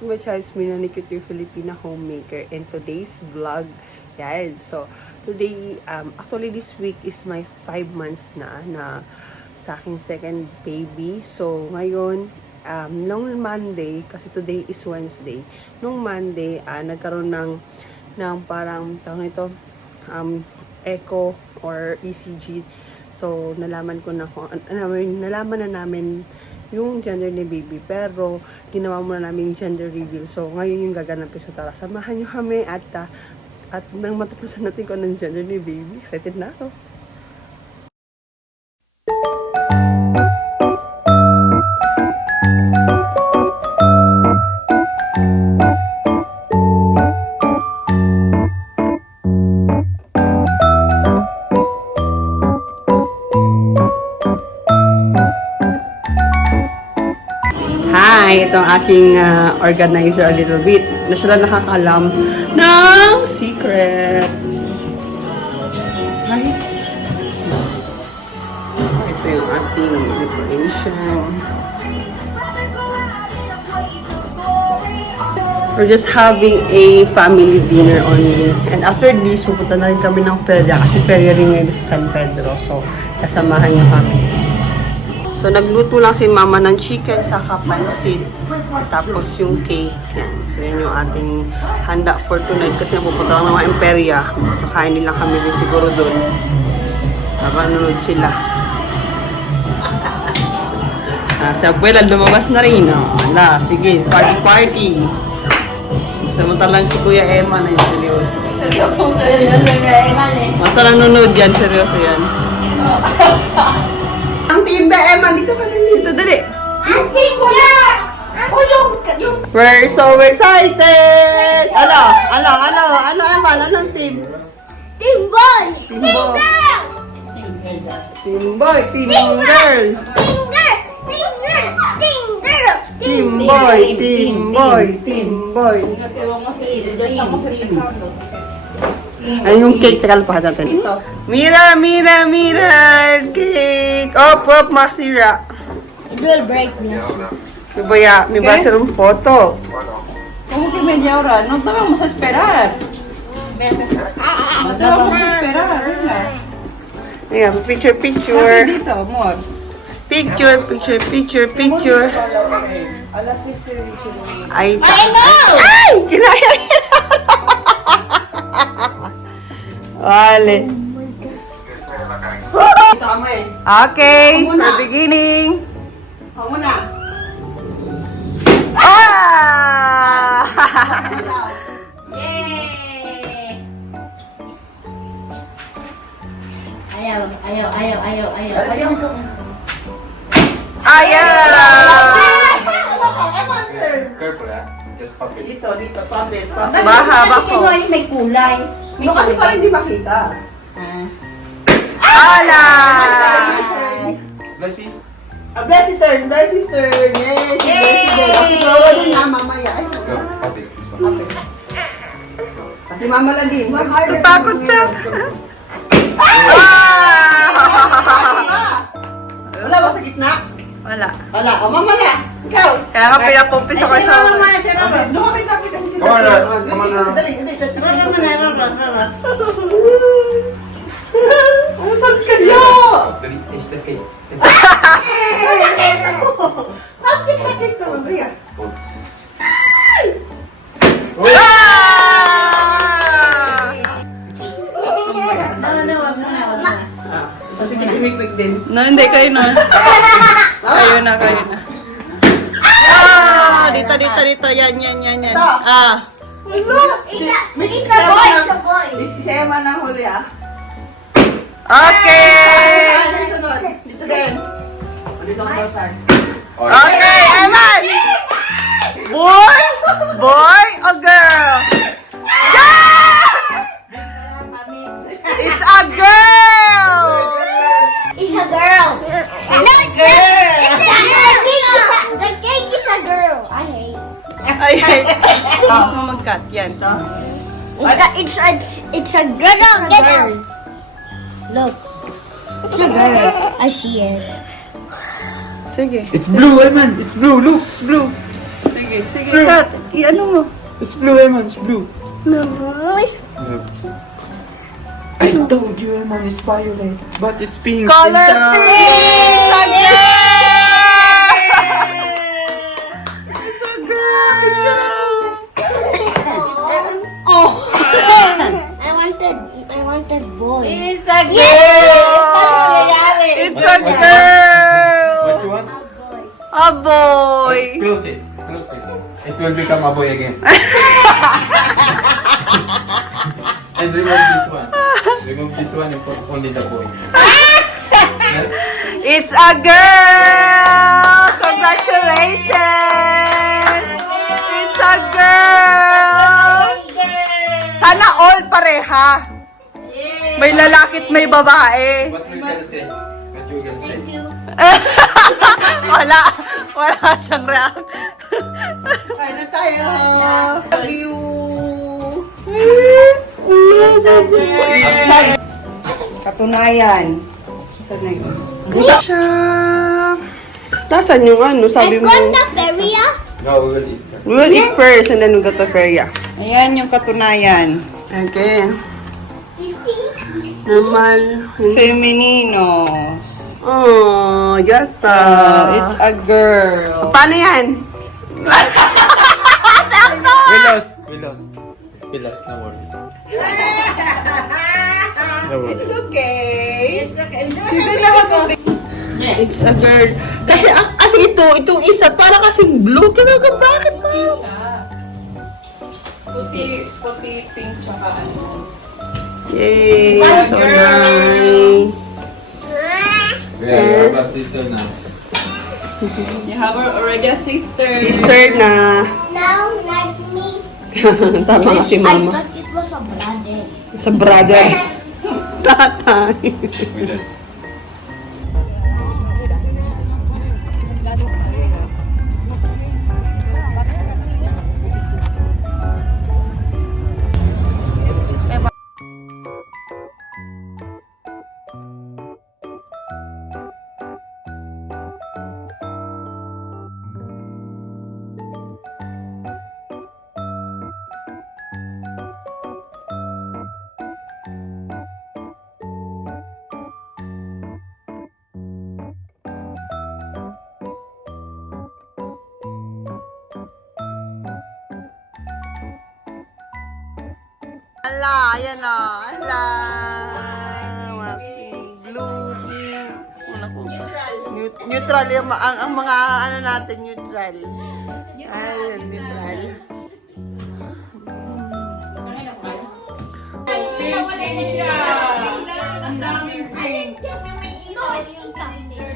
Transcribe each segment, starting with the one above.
to my channel, it's Mina Nikit, your Filipina homemaker. And today's vlog, yan. So, today, actually this week is my 5 months na sa aking second baby. So, ngayon, nung Monday, kasi today is Wednesday, nung Monday, nagkaroon ng parang, tawag nito, echo or ECG. So, nalaman na namin yung gender ni baby, pero ginawa muna namin yung gender reveal. So, ngayon yung gaganapin. So, tara, samahan nyo kami at nang matuklasan natin kung anong gender ni baby. Excited na ako. Hi! Itong aking organizer a little bit. Na siya lang nakakalam ng secret. Hi! So, ito yung ating decoration. We're just having a family dinner only. And after this, pupunta na rin kami ng Feria. Kasi Feria rin ngayon sa San Pedro. So, kasamahan niyo kami. So, nagluto lang si mama ng chicken sa kapansit. Tapos yung cake. Yan. So, yun yung ating handa for tonight. Kasi napupunta lang ng mga Imperia. Makain din lang kami din siguro doon. Habang nanonood sila. Si Abuela, lumabas na rin. Ala, sige. Party. Samantalang si Kuya Emma na yung seryoso. Seryoso Kuya Emma eh. Basta nanonood yan. Seryoso yan. Ang team Emma, dito pa din dito, dali. Ang team ko na! Yung... We're so excited! Ano, Emma, anong team? Team boy! Team Team boy. girl! Team boy, team girl. Team girl! Team girl! Team girl! Team boy, team boy, team boy. Ano yung cake? Teka lang pa natin. Ito. Mira! Cake! Op, masira. It will break me. May basa rin photo. ¿Cómo que media hora? No te vamos a esperar. No te vamos a esperar, venga. Ayan, picture. Rapidito, amor. Picture. Alas 7 Ay, I know! ay! Kinaya niya! Wale. Okay, we're beginning. Ako na. Ah! Yay! Ayaw. Careful, ah. Just pop it. Dito, papel. Bahaba ko. May kulay. No, kasi parang hindi makita. Ala! Let's see. Blessy turn. Yes, si Blessy turn. Kasi bawa din na mamaya. Ay, Go, pop it. kasi mama lang din. Natakot siya. Ah! Wala ba sa gitna? Wala. Wala. O, mamaya. Ikaw. Kaya ka pinapumpis ako sa... Kasi lumapit natin kasi si Come on, Dr. come on, Dali. Ano sabi kaya? Taste the cake. Bakit nakit naman kaya? Kasi kinimik-mik din. No, hindi. Kayo na. Kayo na. Ah! Dito. Yan. Ah. It's a boy. Si Emma na huli ah. Okay! Ano sunod? Dito din. Dito ang ballpark. Okay, Eman! Boy or girl? Yeah! It's a girl! It's a girl. No, it's girl. The cake is a girl. I hate. Ay. Please mo mag-cut. Yan. It's a girl. Look. It's a girl. I see it. Sige. It's blue, Eman. It's blue. Look, it's blue. Sige. Sige, Kat. I-ano mo? It's blue, Eman. It's blue. No. I told you, Eman, it's violet. But it's pink. Color inside. pink! It's a girl! Oh! I wanted boy. It's a girl! It's a girl! What you want? A boy! Close it. Close it. It will become a boy again. And remove this one. Remove this one and put only the boy. Yes? It's a girl! Congratulations! It's a girl! Sana all pareha. May lalaki at may babae. What we gonna say? What you gonna say? Wala siyang react. Kain na tayo. Love you. Katunayan. Saan na yun? Siya. Nasaan yung ano? Sabi mo. Feria? No, we will eat. We will eat first and then we go to Feria. Ayan yung katunayan. Okay. You see? Normal. Femeninos. Oh, yata. It's a girl. Paano yan? We lost. No worries. No worries. It's okay. It's a girl. Kasi itong isa, para kasing blue. Kaya bakit ba? Puti, pink, tsaka ano. Yay! So nice. Yeah, you have a sister now. You have already a sister. Sister na. Now, like me. Tama nga si I mama. thought it was a brother. Sa brother. Tatay. We did. Ala, ayan o. Ala. Mga pink, blue, pink. Wala po. Neutral. Ang mga ano natin, neutral. Ayun, neutral.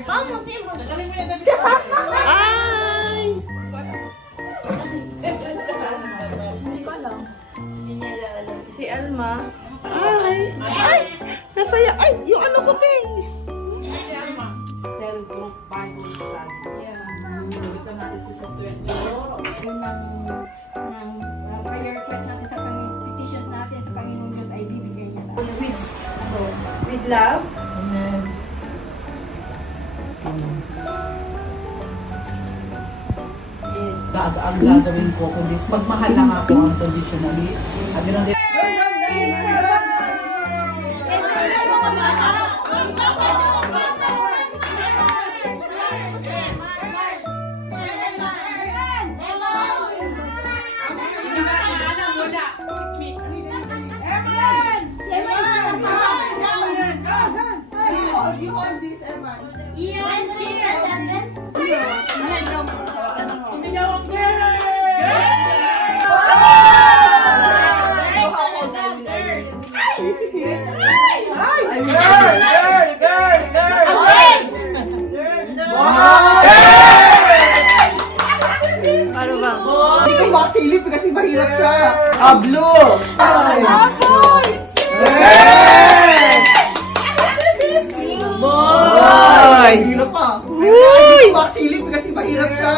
Vamos, hemos. Ay! Si Alma. Ay! Ay! Nasaya! Ay! Yung ano ko, ting! Cell-group Bible study. Ito natin si Sister Teodoro. ng prayer request natin sa petitions natin sa Panginoon Diyos ay bibigay niya sa atin. With love. Amen. Yes. Ang gagawin ko, kundi magmahal lang ako unconditionally. At yun ang You hold this, Eman. Hindi ko makasilip kasi mahirap siya. Ah, blue! Boy! Hirap pa. Hindi ko makasilip kasi mahirap siya.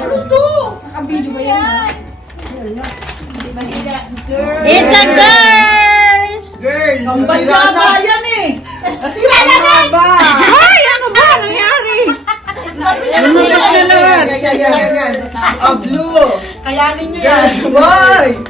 Ano to? Nakabidyo ba yan? It's a girl! Girl, nasira na yan eh. Nasira na ba? Ay, ano ba? Nangyari? Ganyan. Oh, blue. Kayanin nyo yan. Boy!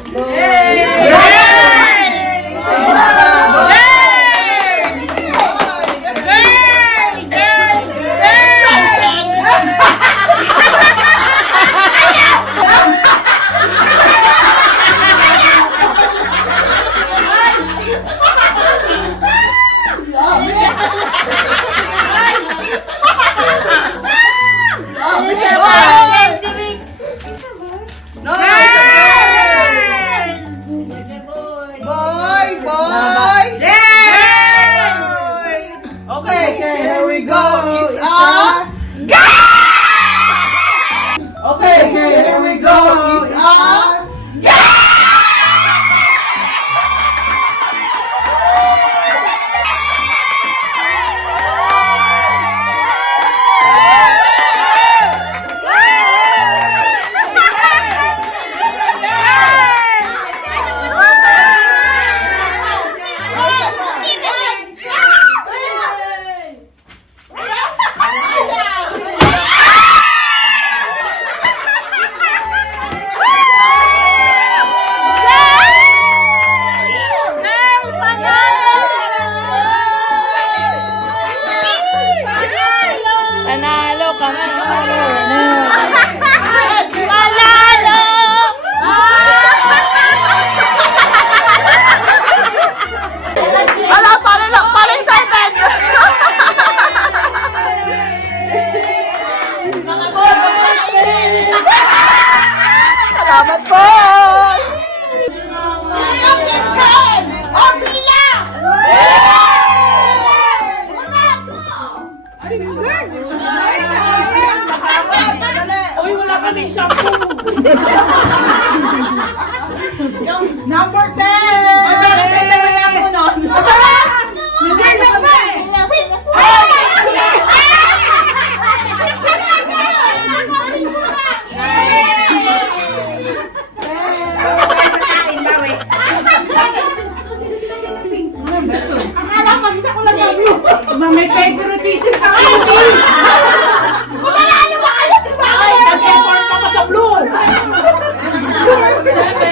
No! Boy! Okay, here we go. It's a... Okay, here we go. It's a... Panalo ka man. Ala, parang excited! Salamat po! Uy, wala kaming shampoo. Number 10! Bakit naman ako nun? May favoritism ka kayo. Ay, nag-effort ka pa sa blue. 7.